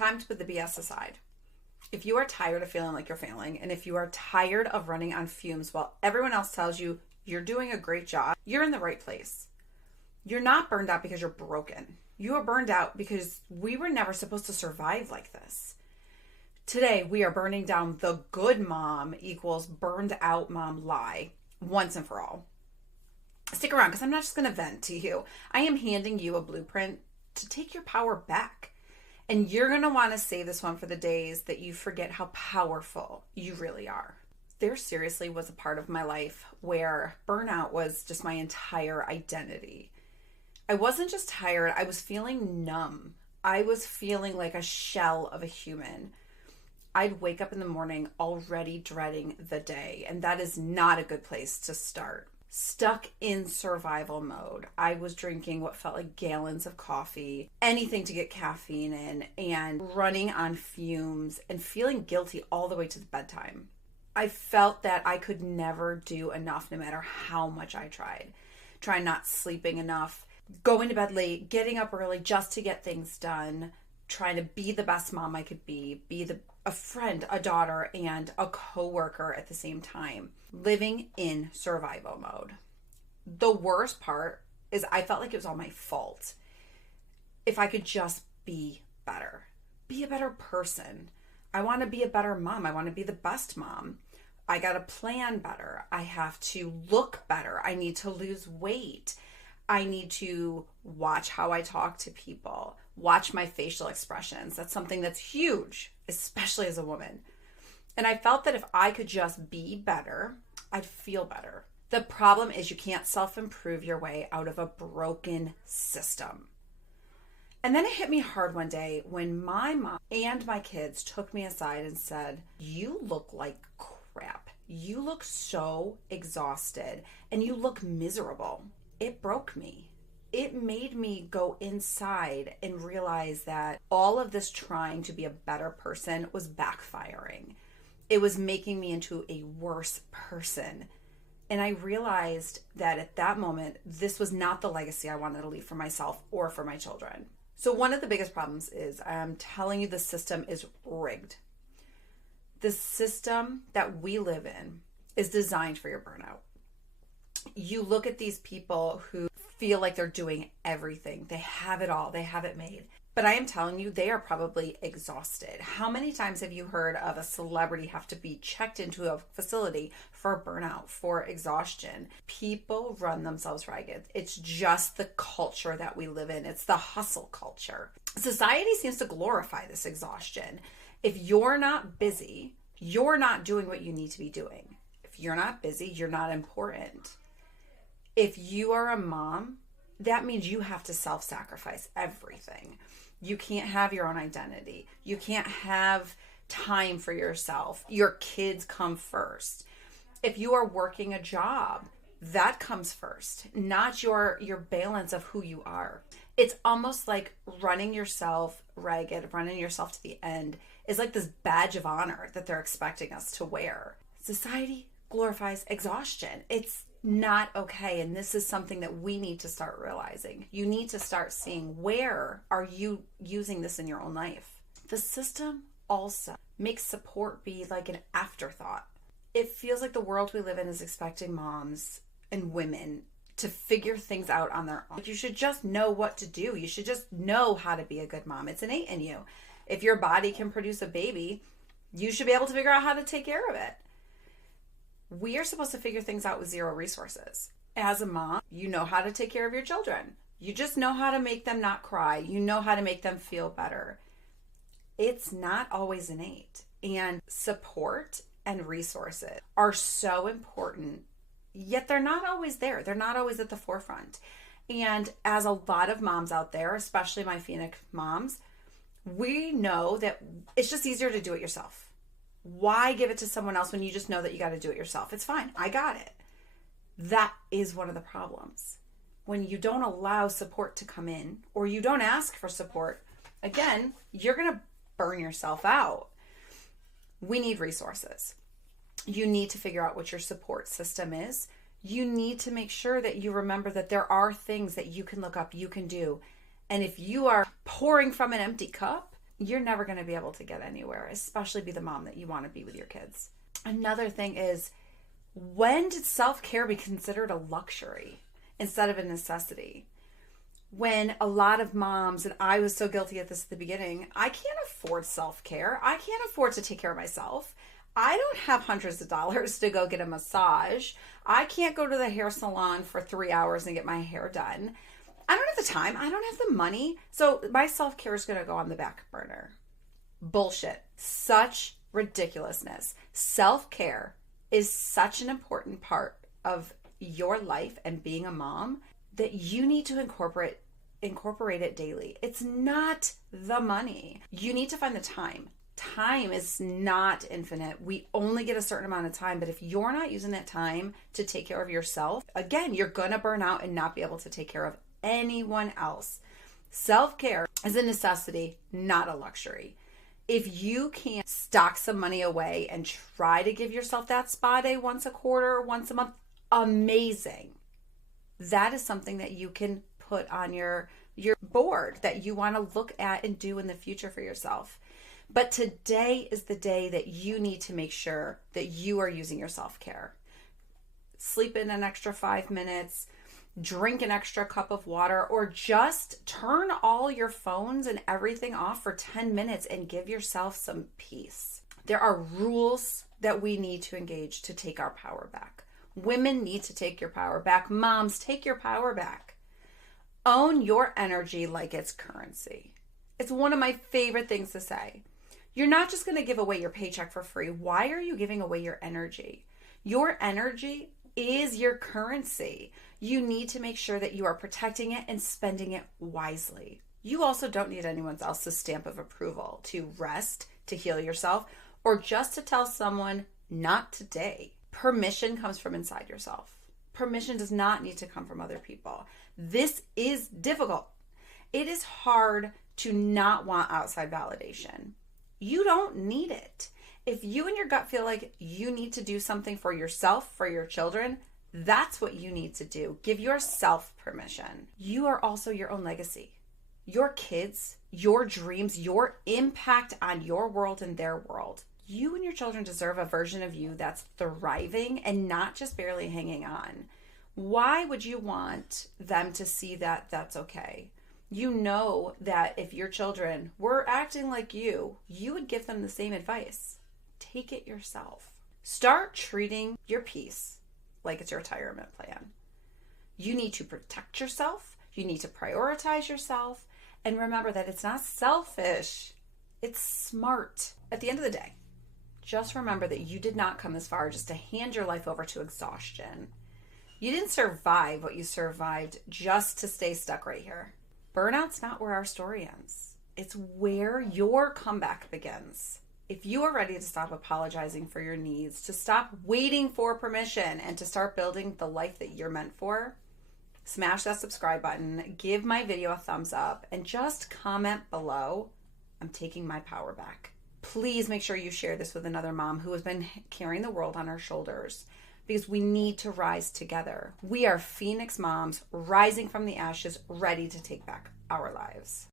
Time to put the BS aside. If you are tired of feeling like you're failing, and if you are tired of running on fumes while everyone else tells you you're doing a great job, you're in the right place. You're not burned out because you're broken. You are burned out because we were never supposed to survive like this. Today, we are burning down the good mom equals burned out mom lie once and for all. Stick around because I'm not just going to vent to you. I am handing you a blueprint to take your power back. And you're going to want to save this one for the days that you forget how powerful you really are. There seriously was a part of my life where burnout was just my entire identity. I wasn't just tired, I was feeling numb. I was feeling like a shell of a human. I'd wake up in the morning already dreading the day, and that is not a good place to start. Stuck in survival mode. I was drinking what felt like gallons of coffee, anything to get caffeine in, and running on fumes and feeling guilty all the way to the bedtime. I felt that I could never do enough no matter how much I tried. Trying not sleeping enough, going to bed late, getting up early just to get things done, trying to be the best mom I could be a friend, a daughter, and a coworker at the same time, living in survival mode. The worst part is I felt like it was all my fault. If I could just be better, be a better person. I want to be a better mom. I want to be the best mom. I got to plan better. I have to look better. I need to lose weight. I need to watch how I talk to people, watch my facial expressions. That's something that's huge, especially as a woman. And I felt that if I could just be better, I'd feel better. The problem is you can't self-improve your way out of a broken system. And then it hit me hard one day when my mom and my kids took me aside and said, "You look like crap. You look so exhausted and you look miserable." It broke me. It made me go inside and realize that all of this trying to be a better person was backfiring. It was making me into a worse person. And I realized that at that moment, this was not the legacy I wanted to leave for myself or for my children. So one of the biggest problems is I'm telling you the system is rigged. The system that we live in is designed for your burnout. You look at these people who feel like they're doing everything. They have it all. They have it made. But I am telling you, they are probably exhausted. How many times have you heard of a celebrity have to be checked into a facility for burnout, for exhaustion? People run themselves ragged. It's just the culture that we live in. It's the hustle culture. Society seems to glorify this exhaustion. If you're not busy, you're not doing what you need to be doing. If you're not busy, you're not important. If you are a mom, that means you have to self-sacrifice everything. You can't have your own identity. You can't have time for yourself. Your kids come first. If you are working a job, that comes first, not your balance of who you are. It's almost like running yourself ragged, running yourself to the end is like this badge of honor that they're expecting us to wear. Society glorifies exhaustion. It's not okay. And this is something that we need to start realizing. You need to start seeing, where are you using this in your own life? The system also makes support be like an afterthought. It feels like the world we live in is expecting moms and women to figure things out on their own. You should just know what to do. You should just know how to be a good mom. It's innate in you. If your body can produce a baby, you should be able to figure out how to take care of it. We are supposed to figure things out with zero resources. As a mom, you know how to take care of your children. You just know how to make them not cry. You know how to make them feel better. It's not always innate. And support and resources are so important, yet they're not always there. They're not always at the forefront. And as a lot of moms out there, especially my Phoenix moms, we know that it's just easier to do it yourself. Why give it to someone else when you just know that you got to do it yourself? It's fine. I got it. That is one of the problems. When you don't allow support to come in, or you don't ask for support, again, you're going to burn yourself out. We need resources. You need to figure out what your support system is. You need to make sure that you remember that there are things that you can look up, you can do. And if you are pouring from an empty cup, you're never going to be able to get anywhere, especially be the mom that you want to be with your kids. Another thing is, when did self-care be considered a luxury instead of a necessity? When a lot of moms, and I was so guilty at this at the beginning, I can't afford self-care. I can't afford to take care of myself. I don't have hundreds of dollars to go get a massage. I can't go to the hair salon for 3 hours and get my hair done. I don't have the time. I don't have the money. So my self-care is going to go on the back burner. Bullshit. Such ridiculousness. Self-care is such an important part of your life and being a mom that you need to incorporate it daily. It's not the money. You need to find the time. Time is not infinite. We only get a certain amount of time, but if you're not using that time to take care of yourself, again, you're going to burn out and not be able to take care of anyone else. Self-care is a necessity, not a luxury. If you can't stock some money away and try to give yourself that spa day once a quarter, once a month, amazing. That is something that you can put on your board that you want to look at and do in the future for yourself. But today is the day that you need to make sure that you are using your self-care. Sleep in an extra 5 minutes, drink an extra cup of water, or just turn all your phones and everything off for 10 minutes and give yourself some peace. There are rules that we need to engage to take our power back. Women need to take your power back. Moms, take your power back. Own your energy like it's currency. It's one of my favorite things to say. You're not just going to give away your paycheck for free. Why are you giving away your energy? Your energy is your currency. You need to make sure that you are protecting it and spending it wisely. You also don't need anyone else's stamp of approval to rest, to heal yourself, or just to tell someone, not today. Permission comes from inside yourself. Permission does not need to come from other people. This is difficult. It is hard to not want outside validation. You don't need it. If you and your gut feel like you need to do something for yourself, for your children, that's what you need to do. Give yourself permission. You are also your own legacy. Your kids, your dreams, your impact on your world and their world. You and your children deserve a version of you that's thriving and not just barely hanging on. Why would you want them to see that that's okay? You know that if your children were acting like you would give them the same advice. Take it yourself. Start treating your peace like it's your retirement plan. You need to protect yourself. You need to prioritize yourself. And remember that it's not selfish. It's smart. At the end of the day, just remember that you did not come this far just to hand your life over to exhaustion. You didn't survive what you survived just to stay stuck right here. Burnout's not where our story ends. It's where your comeback begins. If you are ready to stop apologizing for your needs, to stop waiting for permission, and to start building the life that you're meant for, smash that subscribe button, give my video a thumbs up, and just comment below, I'm taking my power back. Please make sure you share this with another mom who has been carrying the world on her shoulders, because we need to rise together. We are Phoenix moms rising from the ashes, ready to take back our lives.